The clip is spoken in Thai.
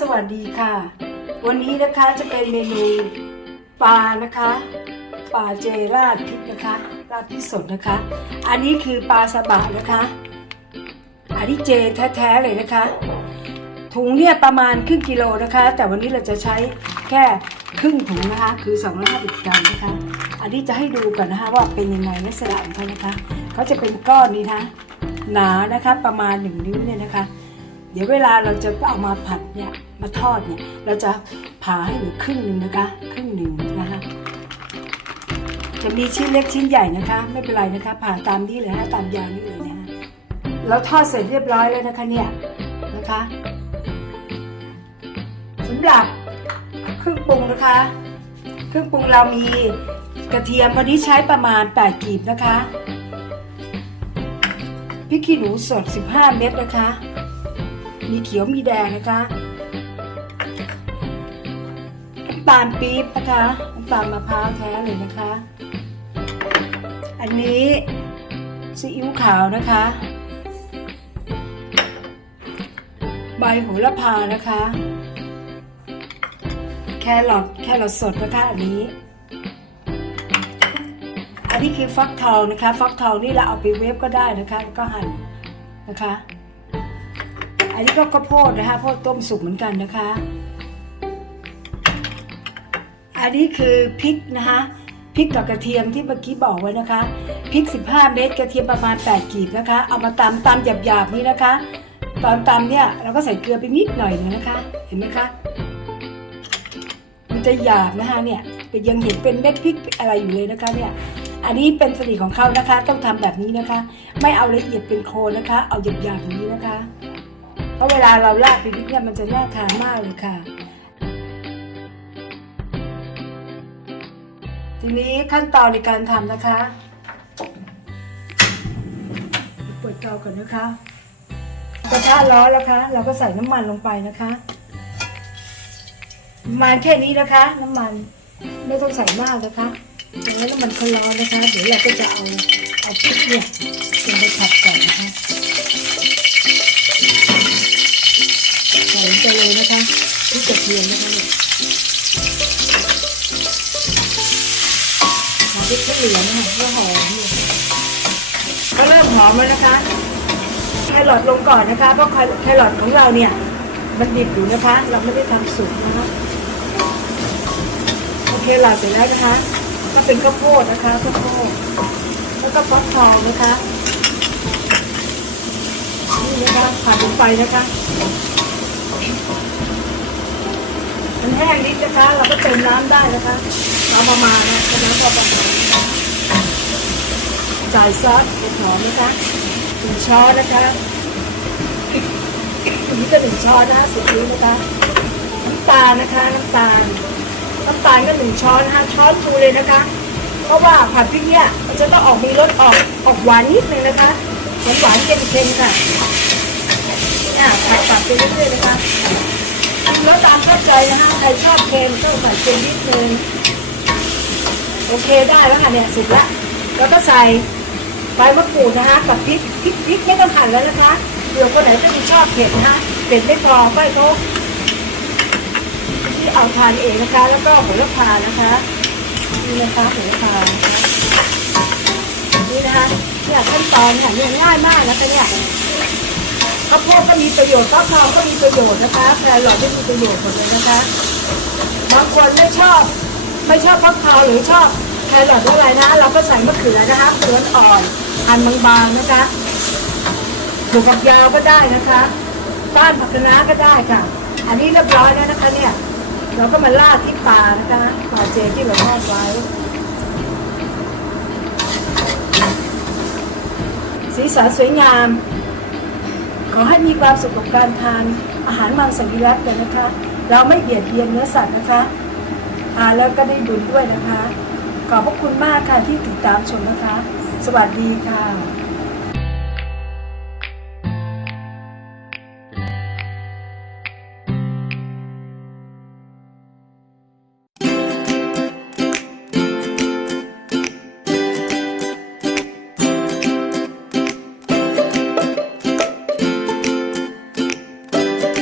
สวัสดีค่ะ วันนี้นะคะจะเป็นเมนูปลานะคะปลาเจราดพริกนะคะราดพริกสดนะคะ อันนี้คือปลาสบะนะคะ อันนี้เจแท้ๆเลยนะคะ ถุงเนี่ยประมาณครึ่งกิโลนะคะ แต่วันนี้เราจะใช้แค่ครึ่งถุงนะคะคือ 250 กรัมนะคะ อันนี้จะให้ดูก่อนนะคะว่าเป็นยังไงลักษณะของเขานะคะเขาจะเป็นก้อนนี้นะหนานะคะประมาณหนึ่งนิ้วเนี่ยนะคะ ดี๋ยวเวลาเราจะเอามาผัดเนี่ยมาทอดเนี่ยเราจะผ่าให้เหลือครึ่งหนึ่งนะคะ ครึ่งหนึ่งนะคะจะมีชิ้นเล็กชิ้นใหญ่นะคะ ไม่เป็นไรนะคะ ผ่าตามนี้เลยนะตามยาวนี้เลยนะคะเราทอดเสร็จเรียบร้อยแล้วนะคะเนี่ยนะคะสำหรับเครื่องปรุงนะคะ เครื่องปรุงเรามีกระเทียมวันนี้ใช้ประมาณ 8กีบนะคะพริกขี้หนูสด 15 เม็ดนะคะ มีเขียวมีแดงนะคะน้ำตาลปี๊บนะคะน้ำตาลมะพร้าวแท้เลยนะคะ อันนี้ซีอิ๊วขาวนะคะ ใบโหระพานะคะ แครอทแครอทสดนะคะอันนี้ อันนี้คือฟักทองนะคะ ฟักทองนี่เราเอาไปเวฟก็ได้นะคะแล้วก็หั่นนะคะ อันนี้ก็ข้าวโพดนะคะโพดต้มสุกเหมือนกันนะคะ อันนี้คือพริกนะคะพริกกับกระเทียมที่เมื่อกี้บอกไว้นะคะพริก 15 เม็ดกระเทียมประมาณ 8กีบนะคะ เอามาตำตำหยาบๆนี้นะคะ ตอนตำเนี่ยเราก็ใส่เกลือไปนิดหน่อยนึงนะคะ เห็นไหมคะมันจะหยาบนะคะเนี่ยแต่ยังเห็นเป็นเม็ดพริกอะไรอยู่เลยนะคะเนี่ยอันนี้เป็นสติของเขานะคะ ต้องทำแบบนี้นะคะ ไม่เอาละเอียดเป็นโคลนนะคะ เอาหยาบๆอย่างนี้นะคะ เพราะเวลาเราลาดไปพริกเนี่ยมันจะน่าทานมากเลยค่ะ ทีนี้ขั้นตอนในการทำนะคะเปิดเตาก่อนนะคะกระทะร้อนแล้วคะ เราก็ใส่น้ำมันลงไปนะคะประมาณแค่นี้นะคะ น้ำมันไม่ต้องใส่มากนะคะตรงนั้น้ำมันเขาร้อนนะคะเดี๋ยวเราก็จะเอาเอาพริกเนี่ยลงไปผัดก่อน พริกเหลืองค่ะก็หอมเลยก็เริ่มหอมแล้วนะคะแครอทลงก่อนนะคะ เพราะแครอทของเราเนี่ย มันดิบอยู่นะคะ เราไม่ได้ทำสุกนะคะโอเคหลอดเสร็จแล้วนะคะ ก็เป็นข้าวโพดนะคะข้าวโพดแล้วก็ฟักทองนะคะนี่นะคะผ่านลงไปนะคะมันแห้งนิดนะคะ เราก็เติมน้ำได้นะคะ เอาประมาณนะน้ำพอประมาณจ่ายซอสเห็ดหอมนะคะหนึ่งช้อนนะคะอันนี้ก็หนึ่งช้อนนะคะสุดนี้นะคะน้ำตาลนะคะน้ำตาลน้ำตาลก็หนึ่งช้อนนะคะช้อนชูเลยนะคะ เพราะว่าผัดพริกเนี่ยมันจะต้องออกมีรสออกออกหวานนิดนึงนะคะหวานหวานเค็มๆค่ะเนี่ยผัดผัดไปเรื่อยๆนะคะแล้วตามเข้าใจนะฮะใครชอบเค็มก็ใส่เค็มนิดนึง โอเคได้แล้วค่ะเนี่ยสร็จแล้วแล้วก็ใส่ใบมะกรูดนะคะกับพริกพริกพริกไม่ต้องหั่นแล้วนะคะเผื่อคนไหนที่ไม่ชอบเผ็ดนะคะเผ็ดไม่พอก็ให้เขาที่เอาทานเองนะคะ แล้วก็โหระพานะคะนี่นะคะโหระพานะคะนี่นะคะเนี่ยขั้นตอนเนี่ยเนี่ยง่ายมากนะคะเนี่ยข้าวโพดก็มีประโยชน์ฟักทองก็มีประโยชน์นะคะแครอทก็มีประโยชน์หมดเลยนะคะบางคนไม่ชอบ ไม่ชอบฟักทองหรือชอบแครอทอะไรนะ เราก็ใส่มะเขือนะคะเขืออ่อนหั่นบางๆนะคะถูกกับยาวก็ได้นะคะก้านผักคะน้าก็ได้ค่ะ อันนี้เรียบร้อยแล้วนะคะเนี่ย เราก็มาราดที่ปลานะคะปลาเจที่เราทอดไว้ สีสันสวยงาม ขอให้มีความสุขกับการทานอาหารมังสวิรัตกันนะคะ เราไม่เบียดเบียนเนื้อสัตว์นะคะ่าแล้วก็ได้บุญด้วยนะคะ ขอบพระคุณมากค่ะที่ติดตามชมนะคะ สวัสดีค่ะ